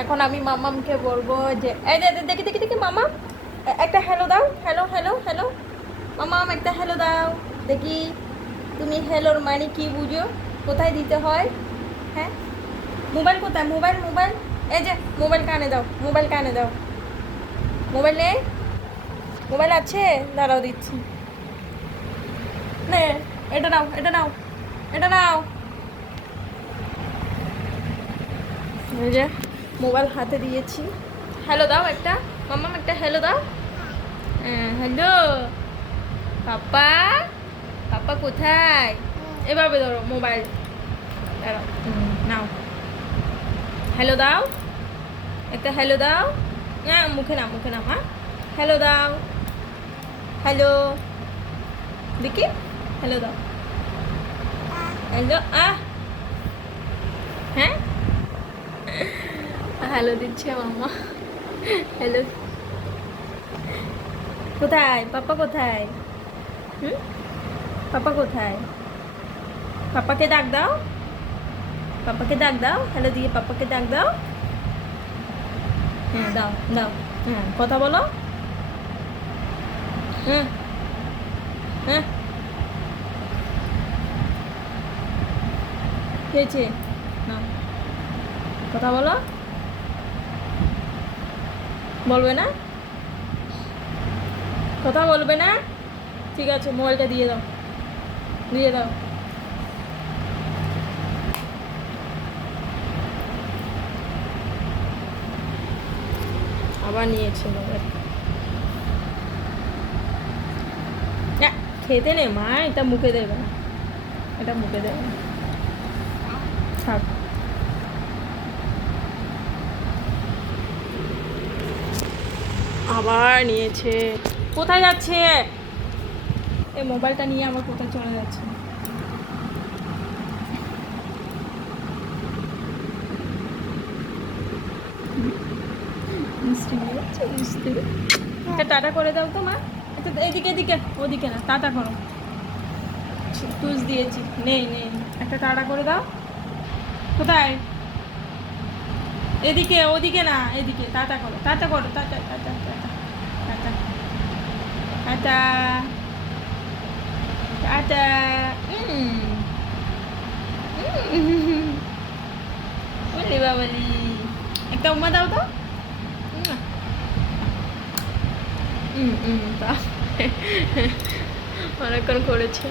এখন আমি মামামকে বলবো যে এই যে দেখি দেখি দেখি মামাম একটা হ্যালো দাও, হ্যালো হ্যালো হ্যালো। মামাম একটা হ্যালো দাও দেখি, তুমি হ্যালোর মানে কি বুঝো, কোথায় দিতে হয়? হ্যাঁ, মোবাইল কোথায়? মোবাইল মোবাইল, এই যে মোবাইল কানে দাও, মোবাইল কানে দাও। মোবাইল নেই? মোবাইল আছে, দাঁড়াও দিচ্ছি। নে, এটা নাও, এটা নাও, এটা নাও। এই যে মোবাইল হাতে দিয়েছি। হ্যালো দাও একটা, মাম্মাম একটা হ্যালো দাও। হ্যালো পাপা, পাপা কোথায়? এভাবে ধরো মোবাইল, দাঁড়াও, নাও হ্যালো দাও, একটা হ্যালো দাও। না মুখে না, মুখে না মা, হ্যালো দাও, হ্যালো দেখি, হ্যালো দাও, হ্যালো হ্যাঁ হ্যালো দিচ্ছে মাম্মা, হ্যালো। কোথায় পাপা, কোথায়? পাপা কোথায়? পাপাকে ডাক দাও, পাপাকে ডাক দাও, হ্যালো দিয়ে পাপাকে ডাক দাও। হ্যাঁ দাও দাও, হ্যাঁ কথা বলো। হ্যাঁ হ্যাঁ, খেয়েছে না, কথা বলো। বলবে না, কথা বলবে না? ঠিক আছে, মোবাইলটা দিয়ে দাও, দিয়ে দাও। আবার নিয়েছে মোবাইল। খেতে নে মা, এটা মুখে দেবে না, এটা মুখে দেবে না, থাক। আবার নিয়েছে, কোথায় যাচ্ছে? এই মোবাইলটা নিয়ে আমার কোথায় চলে যাচ্ছে? একটা টাটা করে দাও তো মা, একটা এদিকে এদিকে, ওদিকে না, টাটা করো। টুস দিয়েছি, নেই নেই, একটা টাটা করে দাও। কোথায়? এদিকে, ওদিকে না, এদিকে, টাটা করো, টাটা করো, tata tata tata tata tata tata. বলি বাবলি, একটা উম্মা দাও তো। তা অনেকক্ষণ করেছে।